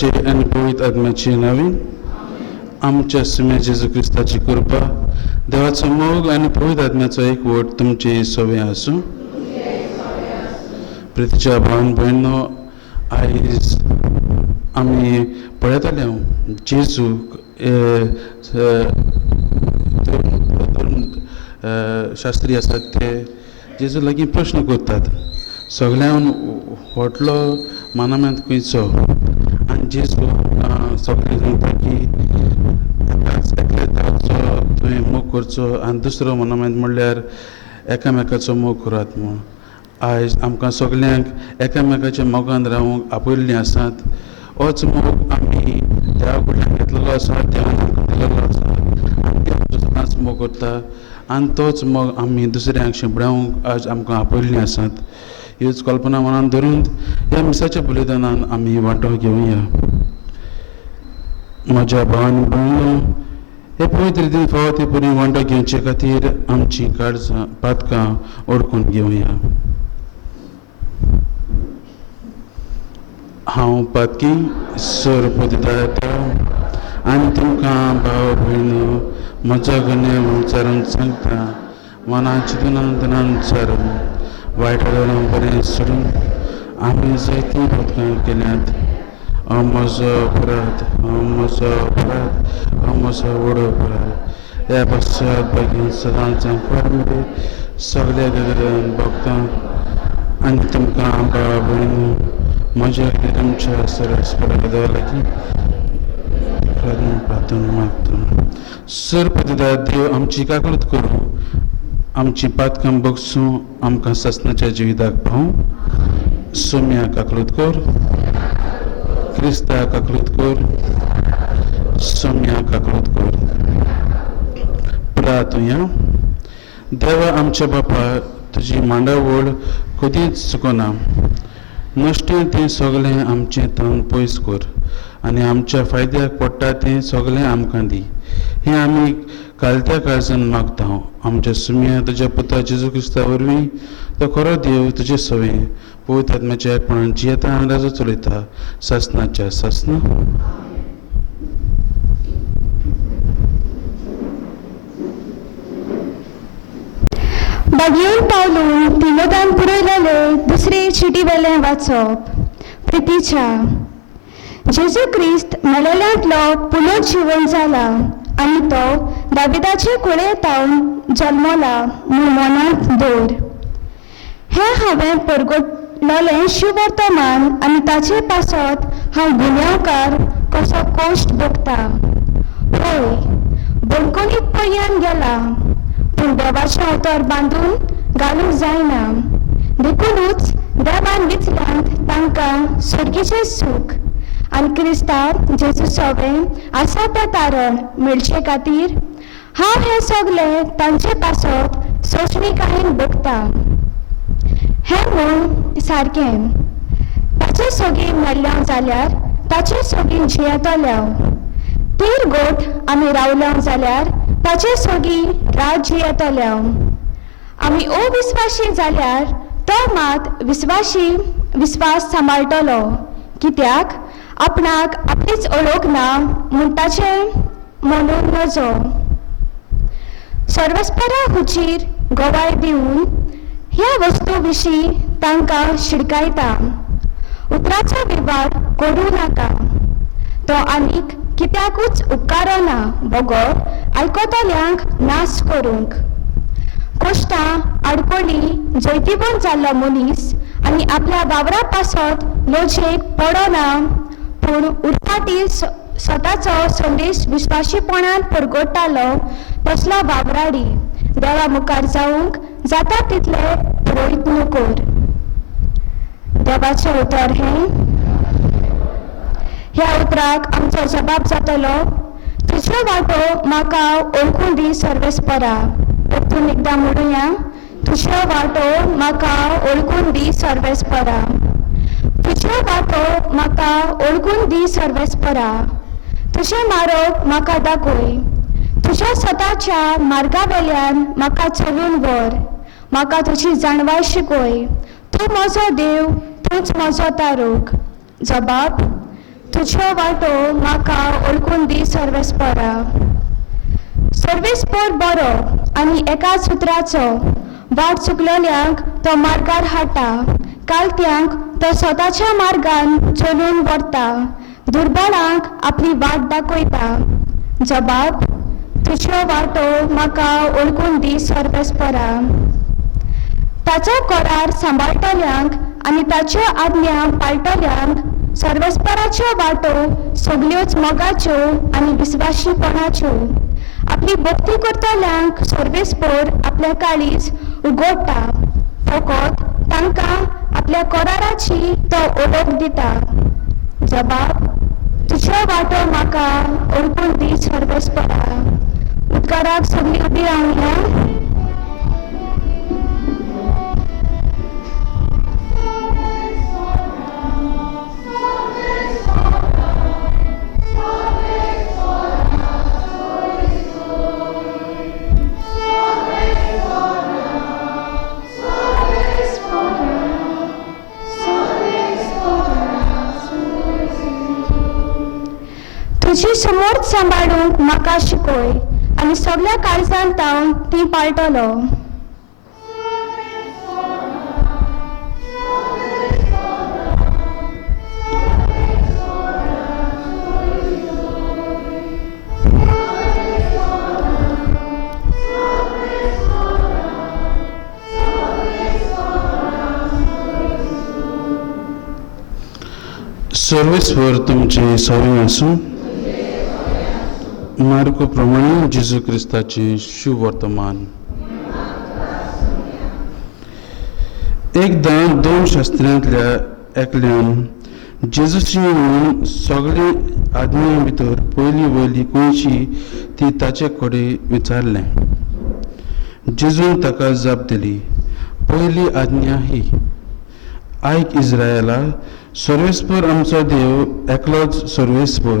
पिताचे आणि पवित्र आत्म्याचे नावे आमच्या सुमे जेजू ख्रिस्ताची कृपा देवाचो मोग आणि पवित्र आत्म्याचो एक वट तुमचे सवे आसूं. प्रितीच्या भावन भयणो, आयज आमी पळयताले जेजू शास्त्री आसात ते जेजू लागीं प्रश्न करतात सगळ्यान व्हडलो मानामेंत खंयचो. आनी जेजू सगळें सांगता की एकल्या देवाचो तुवें मोग करचो आनी दुसरो मानामेंत म्हणल्यार एकामेकाचो मोग करात म्हूण. आयज आमकां सगल्यांक एकामेकाच्या मोगान रावूंक आपयल्लीं आसात. होच मोग आमी देवा कडल्यान घेतलेलो आसा, देवान आमकां दिलेलो आसा आनी देव सदांच मोग करता आनी तोच मोग आमी दुसऱ्यांक शिंपडावंक आज आमकां आपयल्लीं आसात. ह्योच कल्पना मनान धरून ह्या मिसाच्या बलिदानान आमी वांटो घेवया. म्हज्या भावांनी भयणो, हे पवित्र रितीन फावो ते परी वांटो घेवचे खातीर आमची काळजां पातकां ओळखून घेवया. हांव पातकी सोर दिता देव आनी तुमकां भाव भयणो म्हज्या गणे विचारून सांगता. मनान चिंतून विचारून वायट वेळान बरें सोडून आमी जायतीं पथकां केल्यांत. हो म्हजो अपराध, हो म्हजो अपराध, हो म्हजो व्हड अपराध. ह्या पश्चात बेगीन सदांच मेळ्ळी सगळ्या भक्तांक आनी तुमकां भाव भयणो म्हज्या तुमच्या सरस्वती लागीं प्रार्थना मागता. सरपतीदा देव आमची काकूळट करूं, आमची पातकां बगसूं, आमकां ससनाच्या जिविताक पावूं. सोम्या काकूळट कर, क्रिस्ता काकूळट कर, सोम्या काकूळट कर. प्रार्थना. देवा आमच्या बापा, तुजी मांडावळ कधीच चुकोना. नश्टें तें सगळें आमचें तन पयस कर आनी आमच्या फायद्याक पडटा तें सगळें आमकां दी. हें आमी कालत्या काळजान मागता. आमच्या सुम्या तुज्या पुता जेजू क्रिस्ता वरवीं तो खरो देव तुजे सवे पवित्र आत्म्याच्या एकपणान जियेता आनी राजो चलयता सासनाच्या सासना. बागयेन पावलून तिलोदान पुरयलेले दुसरे चिटी वेलें वाचप. प्रितीच्या जेजू क्रिस्त मेलेल्यांतलो पुनर्जीवन जाला आनी तो दाविदाचे कुळेंतावन जल्मला म्हूण मनांत दवर. हें हांवें परगटलेलें शुभवर्तमान आनी ताचे पासत हांव गुन्यांवकार कसो कोश्ट भोगता. होय, बणकणीक पर्यंत गेला पूण देवाचें अवतार बांदून घालूंक जायना. देखूनच देवान विचल्यांत तांकां सर्गीचें सूख आनी क्रिस्तांव जेजू सवें आसा तें तारण मेळचे खातीर हांव हें सगलें तांचे पासत सोंसणीकायेन भोगता. हें म्हूण सारकें. ताचे सोगीं मेल्ल्या जाल्यार ताचे सोगीं जियेतल्या. तीर गोठ आमी रावल्या जाल्यार ताचे सोगीं रात जियेतल्या. आमी अविस्वासी जाल्यार तो मात विस्वास सांबाळटलो, कित्याक आपणाक आपलीच ओळख ना म्हूण ताचें म्हणून नजो. सर्वस्परा हुचीर गोवाय दिवन ह्या वस्तू विशीं तांकां शिडकायता. उतराचो विवाद करूं नाका. तो आनीक कित्याकूच उपकारना बगो आयकतल्यांक नाश करूंक. कोश्टां आडकोळी जैतिवंत जाल्लो मनीस आनी आपल्या वावरा पासत लोचेक पडना पूण उरफाटी स्वताचो संदेश विस्वासीपणान परगडटालो तसलो वावराडी देवा मुखार जावंक जाता तितले प्रयत्न कर. देवाचें उतर हें. ह्या उतराक आमचो जबाब जातलो, तुजो वांटो म्हाका ओळखून दी सर्वेस्परा. परतून एकदां म्हणुया, तुजो वांटो म्हाका ओळखून दी सर्वेस्परा. तुजो वांटो म्हाका ओळखून दी सर्वेस्परा. तुजें मार्ग म्हाका दाखय. तुज्या स्वताच्या मार्गा वेल्यान म्हाका चलून व्हर. म्हाका तुजी जाणवाय शिकय. तूं म्हजो देव, तूंच म्हजो तारूक. जबाब. तुज्यो वाटो म्हाका ओळखून दी सर्वेस्परा. सर्वेस्पर बरो आनी एका सुत्राचो वाट चुकलेल्यांक तो मार्गार हाडटा. कालत्यांक तो स्वताच्या मार्गान चलून व्हरता. दुर्बळांक आपली वाट दाखयता. जबाब: तुज्यो वाटो म्हाका ओळखून दी सर्वेस्परा. ताचो करार सांबाळटल्यांक आनी ताच्यो आज्ञा पाळटल्यांक सर्वेस्पराच्यो वाटो सगल्योच मोगाच्यो आनी विस्वाशीपणाच्यो. आपली भक्ती करतल्यांक सर्वेस्पर आपल्या काळीज उगडटा. फकत तांकां आपल्या कराराची तो ओळख दिता. जबाब: तुज्यो वाटो म्हाका ओळखून दी सर्वेस्परा. उद्गाराक सगळीं उबी रावया. तुजी समोर सांबाळूंक म्हाका शिकय आनी सगळ्या काळजांत हांव ती पाळटलो. सर्वेस्वर तुमचे सवय आसूं. मार्को प्रमाणे जेजू क्रिस्ताचे शुभ वर्तमान. एकदां दोन शास्त्र्यांतल्या एकल्यान जेजूची म्हणून सगळे आज्ञे भितर पयली वयली खंयची ती ताचे कडेन विचारलें. जेजून ताका जाप दिली, पयली आज्ञा ही, आयक इस्रायेला, सर्वेस्पर आमचो देव एकलोच सर्वेस्पर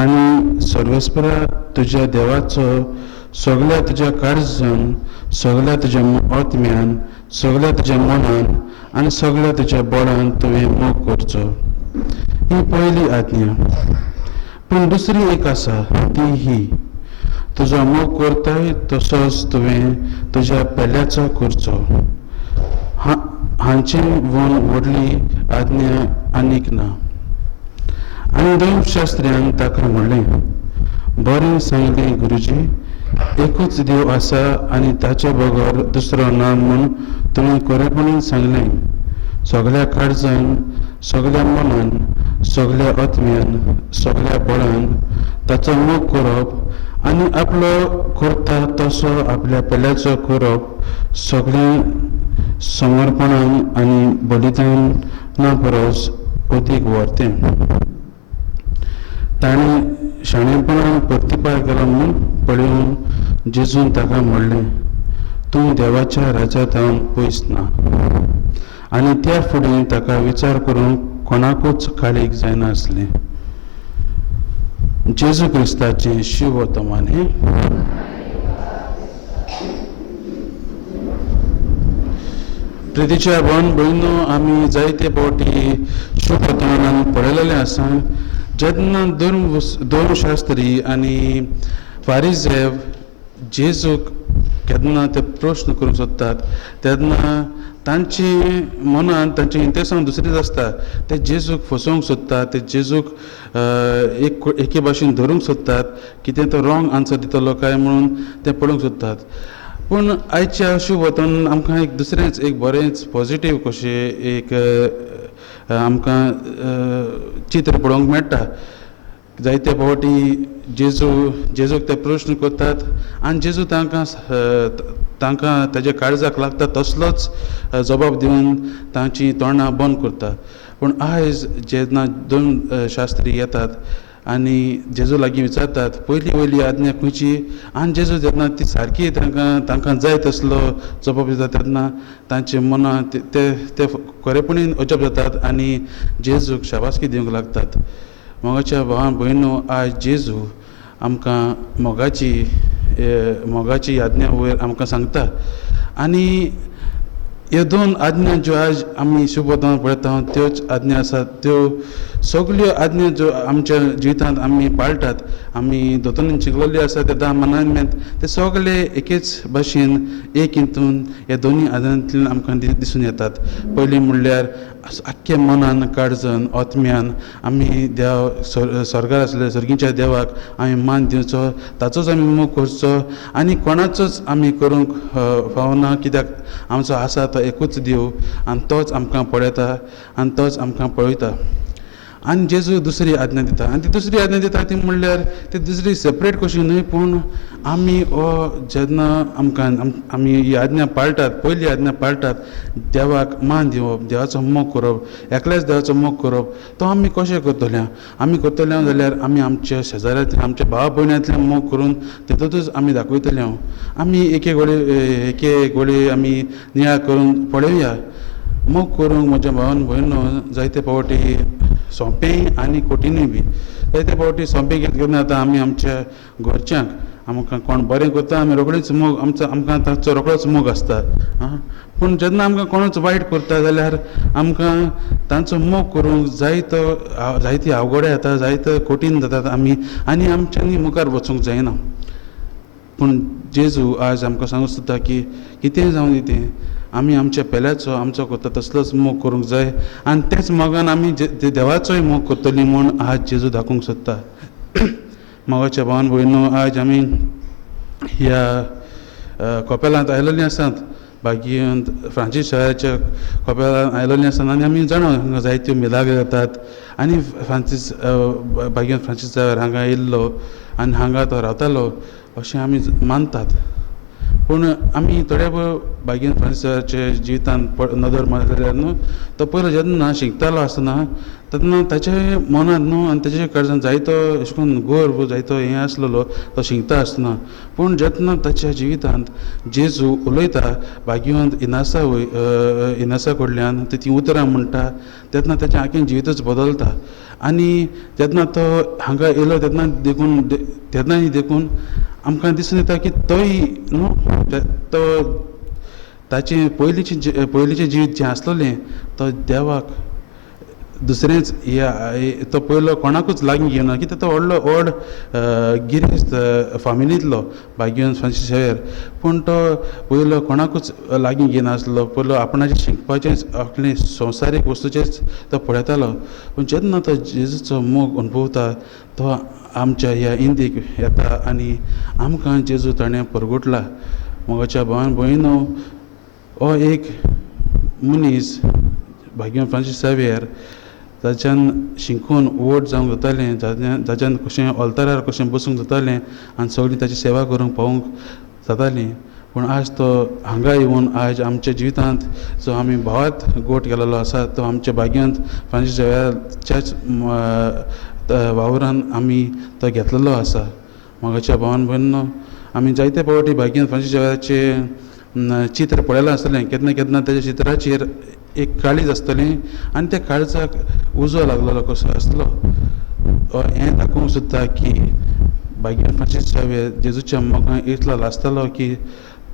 आनी सर्वेस्परा तुज्या देवाचो सगळ्या तुज्या काळजान, सगळ्या तुज्या आत्म्यान, सगळ्या तुज्या मनान आनी सगळ्या तुज्या बळान तुवें मोग करचो. ही पयली आज्ञा. पूण दुसरी एक आसा ती ही, तुजो मोग करताय तसोच तुवें तुज्या पेल्याचो करचो. हांचे वन व्हडली आज्ञा आनीक ना. आनी दोन शास्त्र्यान ताका म्हणलें, बरें सांगलें गुरुजी, एकूच देव आसा आनी ताचे बगर दुसरो ना म्हूण तुवें खरेपणान सांगलें. सगळ्या काळजान, सगळ्या मनान, सगळ्या आत्म्यान, सगळ्या बळान ताचो मोग करप आनी आपलो करता तसो आपल्या पेल्याचो करप सगळें समर्पणान आनी बलिदाना परस अदीक व्हरतें. ताणें शाणेपणान प्रतिपाय केलो म्हूण पळोवन जेजून ताका म्हणलें, तूं देवाच्या राज्यांत पयस ना. आनी त्या फुडें ताका विचार करूंक कोणाकूच काळीक जायनासलें. जेजू क्रिस्ताचें शुभ वर्तमान हें. प्रितीच्या भावन भयणो, आमी जायते फावटी शुभ वर्तमानान पळयलेलें आसा. जेन्ना दोन शास्त्री आनी फारिझेव जेजूक केन्ना ते प्रश्न करूंक सोदतात तेन्ना तांची मनान तांचे इंटेंशन दुसरीच आसता. ते जेजूक फसोवंक सोदतात, ते जेजूक एके भाशेन धरूंक सोदतात, कितें तो रॉंग आन्सर दितलो काय म्हणून ते पळोवंक सोदतात. पूण आयच्या शुभ वर्तमानान आमकां एक दुसरेंच एक बरेंच पॉजिटीव कशें एक आमकां चित्र पळोवंक मेळटा. जायते फावटी जेजूक ते प्रश्न करतात आनी जेजू तांकां ताच्या काळजाक लागता तसलोच जबाब दिवन तांची तोंडां बंद करता. पूण आयज जेन्ना दोन शास्त्री येतात आनी जेजू लागीं विचारतात पयली वयली आज्ञा खंयची, आनी जेजू जेन्ना ती सारकी तांकां जाय तसलो जबाब दिता तेन्ना तांचे मनां ते खरेपणीन अजब जातात आनी जेजूक शाबासकी दिवंक लागतात. मोगाच्या भावां भयणो, आयज जेजू आमकां मोगाची आज्ञा वयर आमकां सांगता. आनी ह्यो दोन आज्ञा ज्यो आज आमी शुभ वर्तमान पळयता त्योच आज्ञा आसात त्यो सगल्यो आज्ञा ज्यो आमच्या जिवितांत आमी पाळटात, आमी दोतोरान शिकलेली आसा ते 10 कमांडमेंट, ते सगळे एकेच भाशेन एक हितून ह्या दोनी आज्ञांतल्यान आमकां दिसून येतात. पयलीं म्हणल्यार आख्ख्या मनान काळजान आत्म्यान आमी देव स्वर्गार आसले सर्गीच्या देवाक आमी मान दिवचो, ताचोच आमी मोग करचो आनी कोणाचोच आमी करूंक फावना, कित्याक आमचो आसा तो एकूच देव आनी तोच आमकां पळयता आनी तोच आमकां पळयता. आनी जेजू दुसरी आज्ञा दिता, आनी ती दुसरी आज्ञा दिता ती म्हणल्यार ती दुसरी सेपरेट कशी न्हय, पूण आमी जेन्ना आमी ही आज्ञा पाळटात, पयली आज्ञा पाळटात, देवाक मान दिवप, देवाचो मोग करप, एकल्याच देवाचो मोग करप, तो आमी कशें करतले? आमी करतले जाल्यार आमी आमच्या शेजाऱ्यांतल्या आमच्या भावा भयणांतल्यान मोग करून तितूंतच आमी दाखयतले. आमी एक गोळी आमी नियाळ करून पळोवया. मोग करूंक म्हज्या भावान भयणो जायते फावटी सोंपें आनी कठीणूय बी. जायते फावटी सोंपें कितें केन्ना जाता, आमी आमच्या घरच्यांक आमकां कोण बरें करता आमी रोखडीच मोग आमकां तांचो रोखडोच मोग आसता. पूण जेन्ना आमकां कोणूच वायट करता जाल्यार आमकां तांचो मोग करूंक जायती आवगड्या जाता, जायतो कठीण जातात आनी आमच्यांनी मुखार वचूंक जायना. पूण जेजू आज आमकां सांगूंक सोदता की कितेंय जावं कितें, आमी आमच्या पेल्याचो आमचो करता तसलोच मोग करूंक जाय आनी तेच मोगान आमी देवाचोय मोग करतली म्हूण आज जेजू दाखोवंक सोदता. मोगाच्या भावान भयणो, आज आमी ह्या कपेलांत आयिल्लीं आसात, बागेंत फ्रांसीस शाराच्या कपेलांत आयिल्लीं आसात आनी आमी जाणा जायत्यो मिलाग्रो जातात आनी बागेंत फ्रांसीस शार हांगा येयल्लो आनी हांगा तो रावतालो अशें आमी मानतात. पूण आमी थोड्या बागेंत फ्रांसीस शाराच्या जिवितांत नदर मारली जाल्यार न्हू, तो पयलो जेन्ना शिकतालो आसतना तेन्ना ताच्या मनांत न्हू आनी ताच्या काळजांत जायतो अशें करून गर्व, जायतो हें आसलेलो तो शिकता आसतना. पूण जेन्ना ताच्या जिवितांत जेजू उलयता बागेंत इनासा कडल्यान ती उतरां म्हणटा, तेन्ना ताचें आख्खें जिवीतच बदलता. आनी जेन्ना तो हांगा येयलो तेन्नाय देखून आमकां दिसून येता की तोय न्हू तो ताचें पयलींचें जिवीत जें आसलेलें तो देवाक दुसरेंच तो पयलो कोणाकूच लागीं घेवना, कित्याक तो व्हड गिरेस्त फामिलींतलो बागेंत फ्रांसीस शावेर. पूण तो पयलो कोणाकूच लागीं घेनासलो, पयलो आपणाचें शिकपाचेंच आपलें संवसारीक वस्तूचेंच तो पळयतालो. पूण जेन्ना तो जेजूचो मोग अणभवता तो आमच्या ह्या इंदीक येता आनी आमकां जेजू ताणें परगटला. मोगाच्या भावान भयणो, हो एक मनीस बागेंत फ्रांसीस शावेर ताच्यान शिकून व्हड जावंक जातालें, जाच्यान कशें ऑल्तारार कशें बसूंक जातालें आनी सगळीं ताची सेवा करूंक पावूंक जातालीं. पूण आज तो हांगा येवन आज आमच्या जिवितांत जो आमी भावात गोट केलेलो आसा तो आमच्या बागेंत फ्रांसीस शावेराच्याच वावरान आमी तो घेतलेलो आसा. मोगाच्या भावान भयणो, आमी जायते फावटी बागेंत फ्रांसीस शावेराचें चित्र पळयलां आसतलें. केन्ना केन्ना ताच्या चित्राचेर एक काळीज आसतलें आनी त्या काळजाक उजो लागलेलो कसो आसलो. हें दाखोवंक सोदता की बागेंत फ्रांसीस शावेर जेजूच्या मोगान इतलो लासतालो की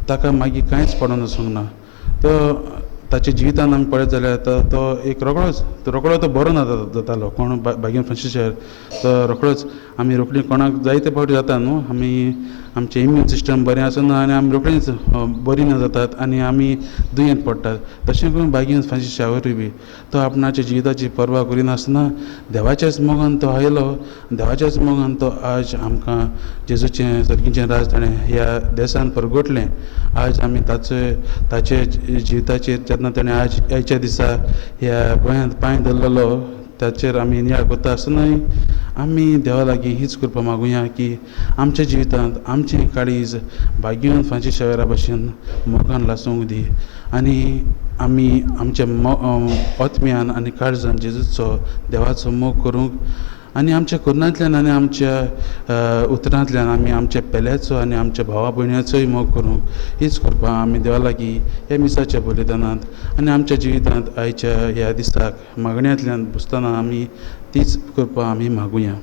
ताका मागीर कांयच पडोन वचूंक ना. तो ताच्या जिवितांत आमी पळयत जाल्यार तो एक रोखडो तो बरो जातालो. कोण बागेंत फ्रांसीस शावेर तो रोखडीं कोणाक जायते फावटी जाता न्हू, आमचें इम्यून सिस्टम बरें आसना आनी आमी रोखडींच बरीं ना जातात आनी आमी दुयेंत पडटात. तशें करून बागेंत फ्रांसीस शावेरूय बी तो आपणाच्या जिविताची पर्वा करिनासतना देवाच्याच मोगान तो आयलो. देवाच्याच मोगान तो आज आमकां जेजूचें सर्गीचें राज ताणें ह्या देशांत परगटलें. आज आमी ताचे जिविताचेर जेन्ना ताणें आज ह्याच्या दिसा ह्या गोंयांत पांय दवरलेलो ताचेर आमी नियाळ करता आसतनाय आमी देवा लागीं हीच कृपा मागुया की आमच्या जिवितांत आमचें काळीज बागेंत फ्रांसीस शावेरा भशेन मोगान लासूंक दी आनी आमी आमच्या आत्म्यान आनी काळजान जेजूचो देवाचो मोग करूंक आनी आमच्या कर्णांतल्यान आनी आमच्या उतरांतल्यान आमी आमच्या पेल्याचो आनी आमच्या भावा भयण्याचोय मोग करूंक हीच कृपा आमी देवा लागीं ह्या मिसाच्या बलिदानांत आनी आमच्या जिवितांत आयच्या ह्या दिसाक मागण्यांतल्यान बसतना आमी तीच कृपा आमी मागुया.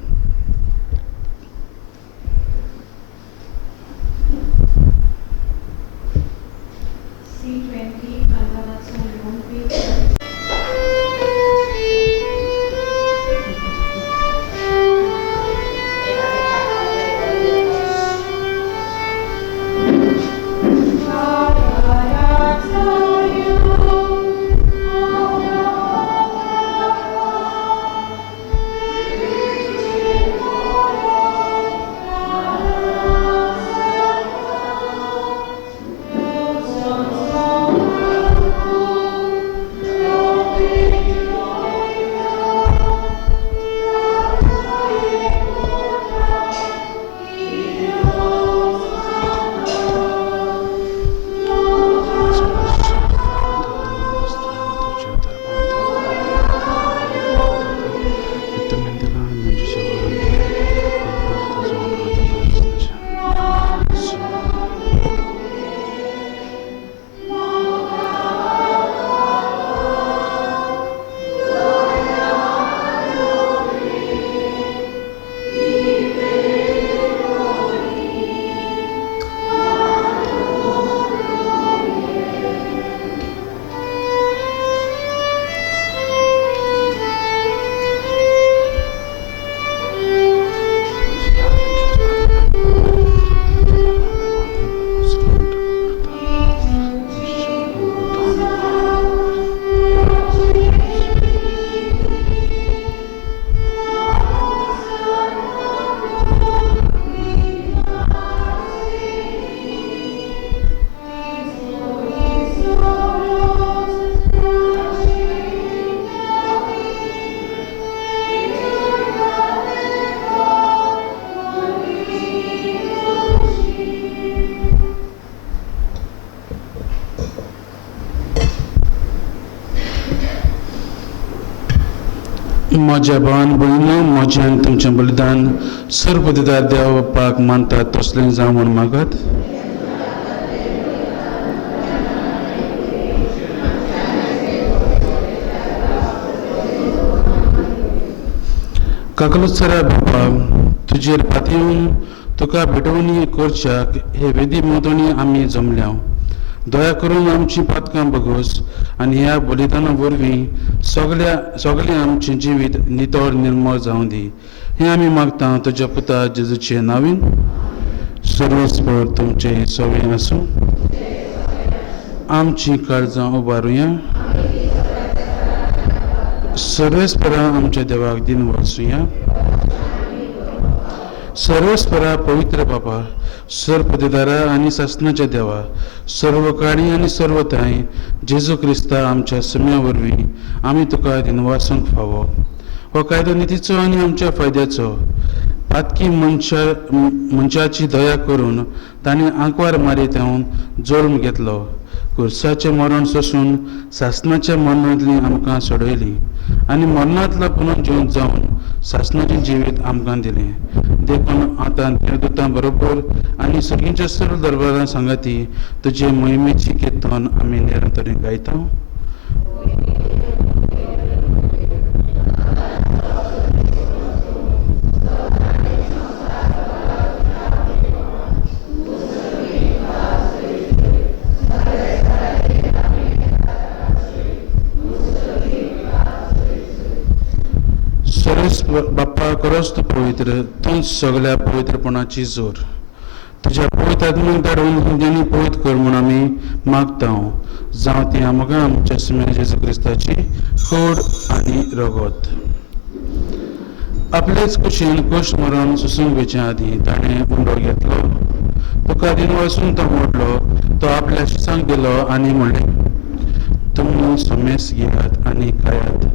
म्हज्या भावान भयणीनो, म्हजें आनी तुमचें बलिदान सर्वपदिदार देवा बापाक मानतात तसलें जावं म्हूण मागत. काकलुत्सरा बापा, तुजेर पातयेवन तुका भेटवणी करच्याक हे वेदी मोदणी आमी जमल्या. दया करून आमची पातकां बगोस आनी ह्या बलिदाना वरवीं सगळें आमचें जिवीत नितळ निर्मळ जावं दी. हें आमी मागता तुज्या पुता जेजूचे नांवीन. सर्वेस्पर तुमचे सवें आसूं. आमची काळजां उबारुया. सर्वेस्परा आमच्या देवाक दिन वचुया. सर्वेस्परा पवित्र बापा, सर्वपदिदारा आनी सासणाच्या देवा, सर्व काणी आनी सर्व थाय जेजू क्रिस्ता आमच्या सम्या वरवीं आमी तुका दिनवासूंक फावो. हो कायदो नितीचो आनी आमच्या फायद्याचो. पातकी मनशाची दया करून ताणें आंकवार मारीत येवन जल्म घेतलो. कुर्साचें मरण सोसून सासणाच्या मरणांतली आमकां सोडयली आनी मरणांतलो पुनर्जीवन जावन सासणाचें जिवीत आमकां दिलें. देखून आतां देवदूतां बरोबर आनी सगळींच्या सर्व दरबारां सांगाती तुजे मोहिमेची किर्तन आमी निरंतरी गायता. बाप्पा खरोच तूं पवित्र, तूंच सगळ्या पवित्रपणाची जोर. तुज्या पवित्र आत्म्याक धाडून हिंद्यांनी पवित्र कर म्हूण आमी मागता. जावं ती आमकां आमच्या समेर जेजू क्रिस्ताची खोड आनी रगत. आपलेच कुशीन कुश्ट मरण सुसूंक वयचे आदीं ताणें उंडो घेतलो. तुका दिन वचून तो मोडलो. तो आपल्या शिसांक दिलो आनी म्हणलें, तुमी समेस घेयात आनी खायात.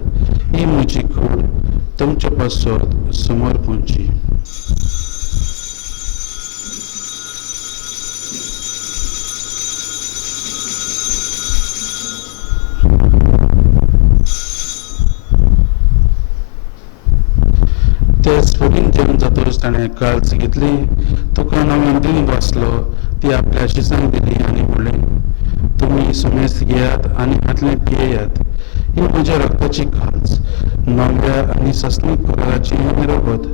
ही म्हजी खोड तुमच्या पासत समोर पोंची. ते स्फुटीन जेवण जातोच ताणें काल्च घेतली. तुका नवें दिन वाचलो. ती आपल्या शिसांक दिली आनी म्हणलें, तुमी समेस घेयात आनी हातलें पियेयात. ही म्हज्या रक्ताची काल्च, नव्या आनी सस्नीक कुराची रगत.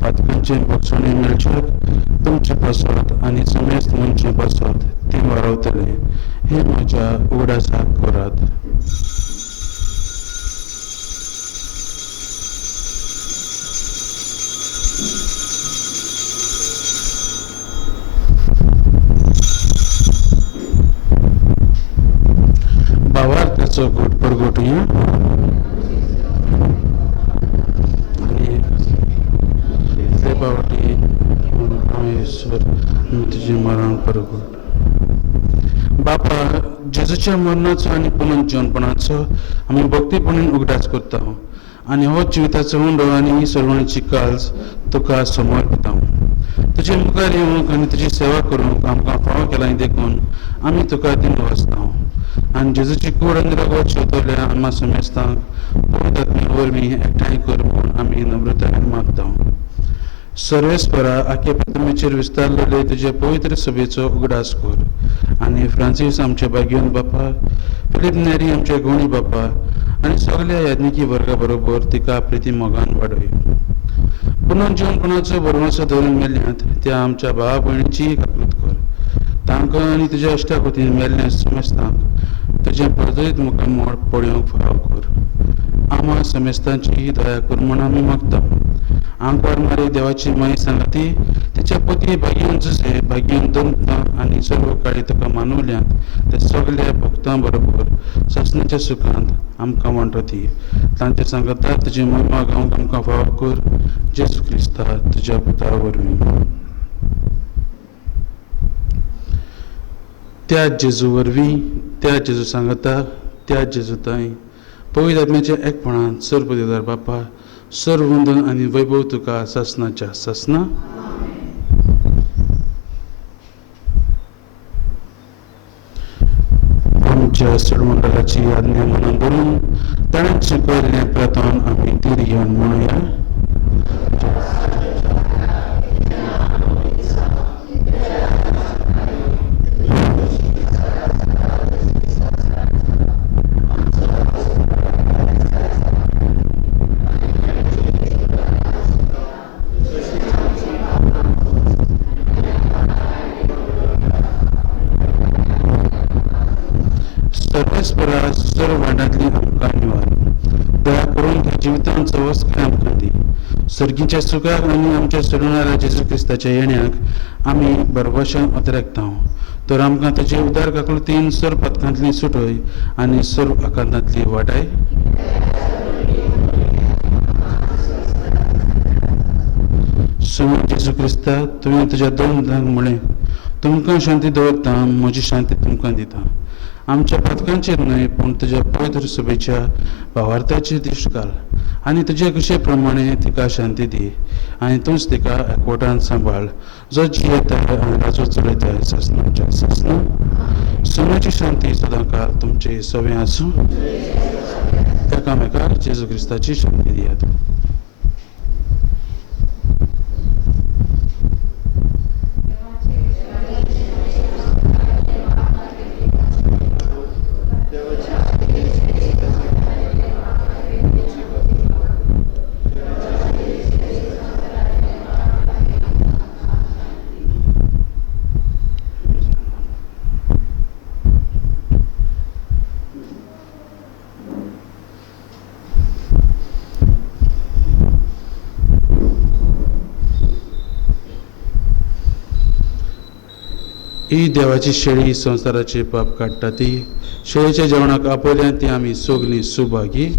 पातकांचें भक्षणी मेळच्याक तुमचे पासत आनी समेस्त मनचे पासत ती वारवतले. हे म्हज्या उगडासाक करात. भावार त्याचो घोट परगोटुया आनी ते बावटी ईश्वर तुजें मरण परगोट. बापा, जेजूच्या मरणाचो आनी पुनर्जीवनपणाचो आमी भक्तीपणान उगडास करता आनी हो जिविताचो उंडो आनी सर्वणीची काल्च तुका समर्पिता. तुजे मुखार येवंक आनी तुजी सेवा करूंक आमकां फावो केलां देखून आमी तुका दिन वाचता. आनी जेजूची कूड आनी रगत शेवतल्या आम्हा समेस्तांक पवित्र आत्म्या वरवीं एकठांय कर म्हूण आमी नम्रतायेन मागता. सर्वेस्परा आख्या पृथ्वीचेर विस्तारलेले तुजे पवित्र सभेचो उगडास कर आनी फ्रांसीस आमचे भाग्यवान बापा, फिलीप नेरी आमचे गवणी बापा आनी सगळ्या याज्ञिकी वर्गा बरोबर तिका प्रिती मोगान वाडय. पुनर्जीवनपणाचो बरवंसो धरून मेल्यांत त्या आमच्या भावा भयणीची काकूत कर. तांकां आनी तुज्या इश्टाकुतीन मेल्ल्या समेस्तांक तुजें परजरीत मुखार पळोवंक फाव कर. आम्हा समेस्तांची दया कर म्हूण आमी मागता. आंकवार मारी देवाची माई सांगाती तिच्या पती भाग्यवान जुजे, भाग्यवान दंता आनी सर्व काळी तुका मानवल्यांत ते सगळ्या भक्तां बरोबर सासणाच्या सुखांत आमकां वांटोती. तांचे सांगता तुजी महिमा गावंक आमकां फाव कर. जेजू क्रिस्ता तुज्या पुता वरवीं. त्या जेजू वरवीं, त्या जेजू सांगता, त्या जेजू ताई पवित्र आत्म्याच्या एकपणान सर्वपदिदार बापा, सर्व वंदन आनी वैभव तुका सासणाच्या सासना. आमच्या सडमंडलाची आज्ञा मनान धरून ताणें शिकयल्लें प्रथम आमी तीर घेवन म्हणुया. सर्वेस्परा सर्व वांटांतली आमकां निवड दया करून ह्या जिवितांचो वस्कर आमकां दी. सर्गीच्या सुखाक आनी आमच्या सोडवणाऱ्या जेजू क्रिस्ताच्या येण्याक आमी बरवशान अतिरेकतांव. तर आमकां ताचे उदार काकुळतीन सर्व पथकांतली सुटय आनी सर्व आकांतांतली वाटाय. जेजू क्रिस्ता तुवें तुज्या दोन धांक म्हळें तुमकां शांती दवरता, म्हजी शांती तुमकां दिता. आमच्या पथकांचेर न्हय पूण तुज्या पवित्र सभेच्या भावार्थाचेर दिश्ट घाल आनी तुजे कुशे प्रमाणे तिका शांती दी आनी तूंच तिका एकवटान सांबाळ जो जियेताय आनी राजो चलयताय ससनाच्या ससना. सोन्याची शांती सदां काळ तुमचे सवे आसूं. एकामेकाक जेजू क्रिस्ताची शांती दियात. ही देवाची शेळी संवसाराचे पाप काडटा. ती शेळीच्या जेवणाक आपयल्यान ती आमी सगळीं सुभागी.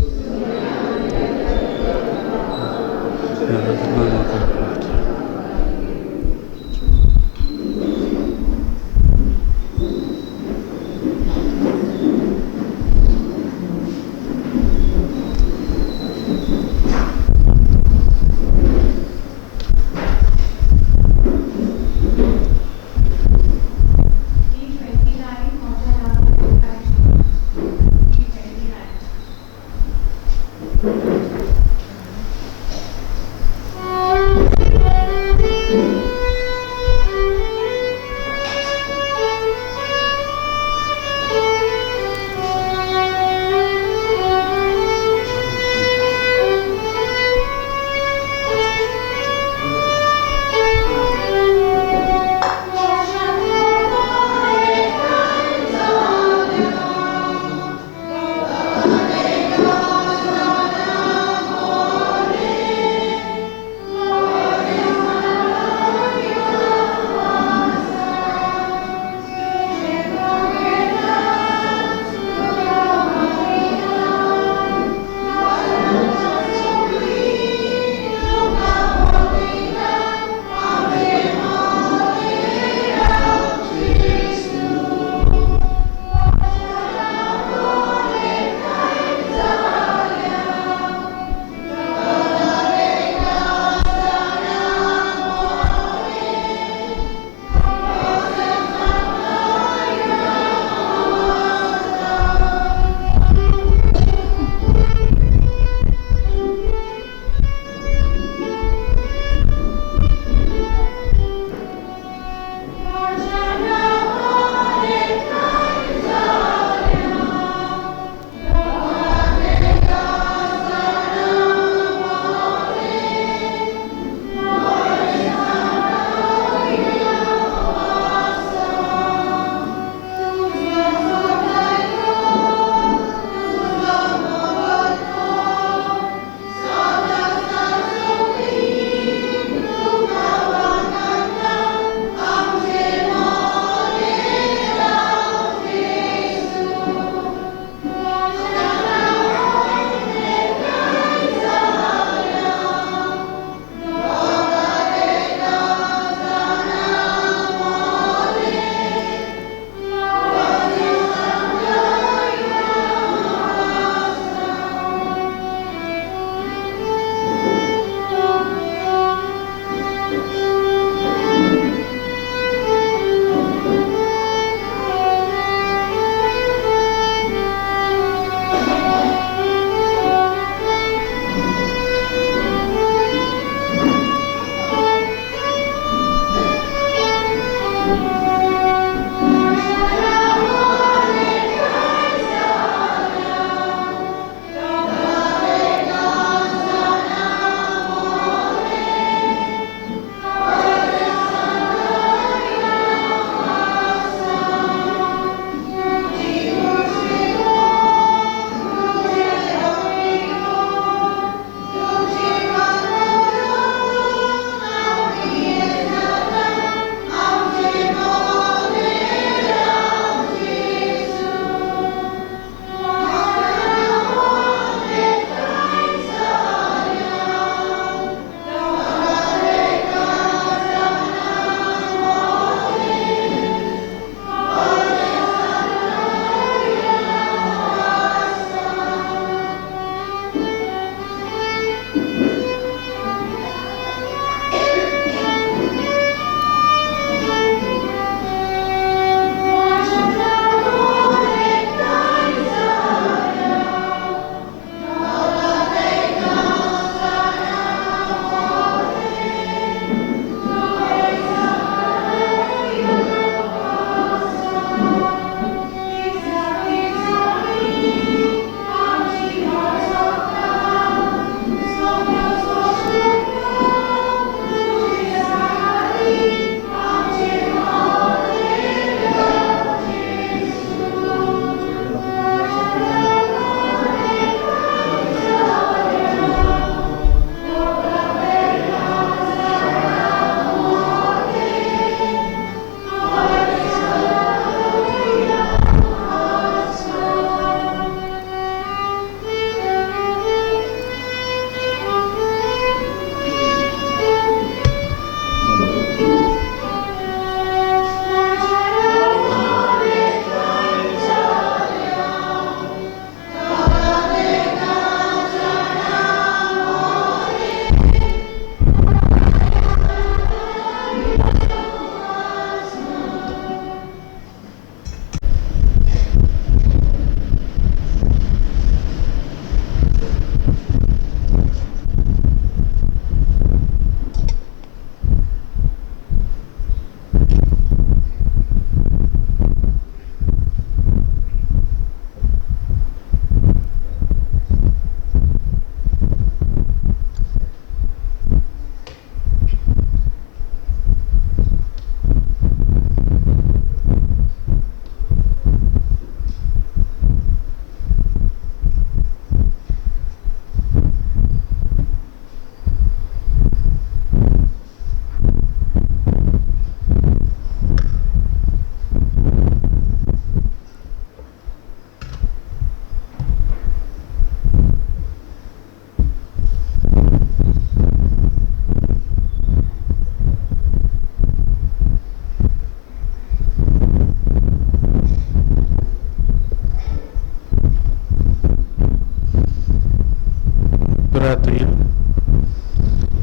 प्रार्थूया.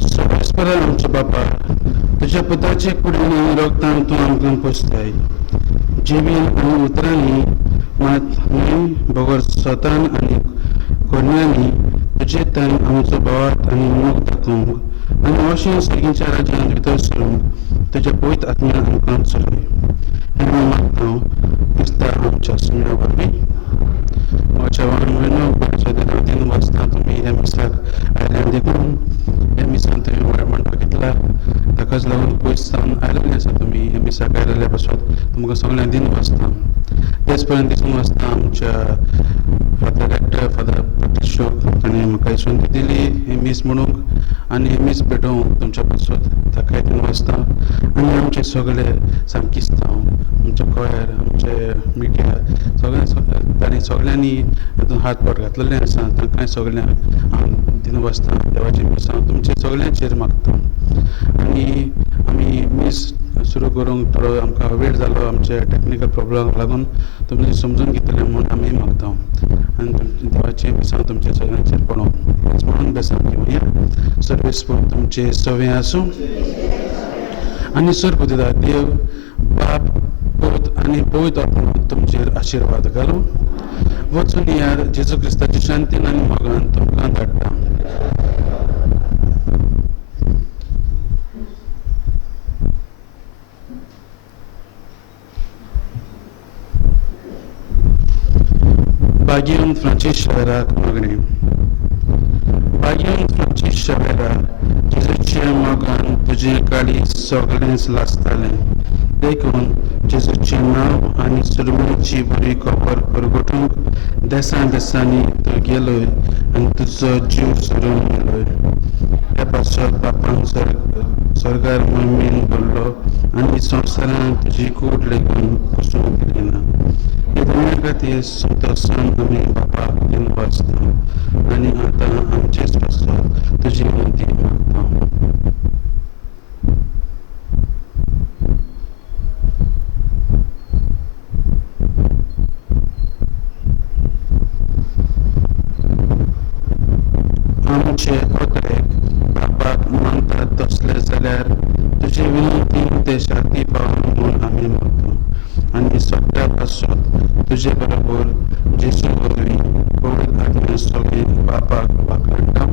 सर्वेस्परा आमचो बापा, तुज्या पुताचे कुडीन आनी रोगतान तूं आमकां पोसताय. जिवीन आनी उतरांनी मात खंय बगर स्वतान आनी कोडण्यांनी तुजे तन आमचो बोवात आनी मोग दाखोवंक आनी अशें सगळींच्या राज्यांत भितर सरूंक तुज्या पवित्र आत्म्यान आमकां चलय. हें मागता दिसता आमच्या सुण्या वरवीं. म्हज्या वांगडा बरेचो देव दिन वाचता तुमी ह्या मिसाक आयल्यान देखून ह्या मिसान तुमी म्हणपाक येतला ताकाच लागून पयस सावन आयिल्ले आसा तुमी ह्या मिसाक आयिल्ल्या पासून तुमकां सगळ्यांक दिन वाचता. तेच पर्यंत दिसून वाचता आमच्या फादर एक्टर फादर पटिशोक ताणें म्हाका संदी दिली ही मीस म्हणूंक आनी ही मीस भेटोवंक तुमच्या पासून ताकाय दिन वाचता. आनी आमचे सगळे सामकिस्तांव आमचे कोयर आमचे मिडिया तांणी सगळ्यांनी हातूंत हात बोट घातलेले आसा तांकांय सगळ्यांक हांव दिन वाचता. देवाची मीस हांव तुमचे सगळ्यांचेर मागता. आनी आमी मीस सुरू करूंक थोडो आमकां वेळ जालो आमचे टॅक्निकल प्रॉब्लमाक लागून तुमी समजून घेतले म्हूण आमी मागता. आनी देवाची मीस हांव तुमचे सगळ्यांचेर पळोवंक म्हणून बेसान घेवया. सर्वेस्पर तुमचे सवें आसूं आनी सर्वोदिता देव बाप पूत आनी पवित्र आत्मा तुमचेर आशिर्वाद घालूं. वचून यार जेजू क्रिस्ताची शांतीन आनी मोगान तुमकां धाडटा. बागियोन फ्रांसीस शावेराक मागणें. बागियोन फ्रांसीस शावेरा, जेजूचें मोगान तुजें काळी सगळेंच लासतालें देखून जेजूचें नांव आनी सुरमणीची बरी खबर परगटूंक देसान देसांनी तूं गेलोय आनी तुजो जीव सोडून गेलोय. त्या पासत बापान स्वर्गार मोहिमेन दवरलो आनी संवसारान तुजी कूड लेगून पसूंक दिली ना. हे दोनां खातीर संतोशान आमी बापाक दिन वाचता आनी आतां आमचेच पासत तुजी विनंती मागता. आमचे ओतरेक बापाक मानतात तसले जाल्यार तुजी विनंती ते शांती पावून म्हूण आमी मागता. आनी सगळ्या पासत तुजे बरोबर जेजू वरवीं पवित्र आत्म्यान सगळीं बापाक वागणटा.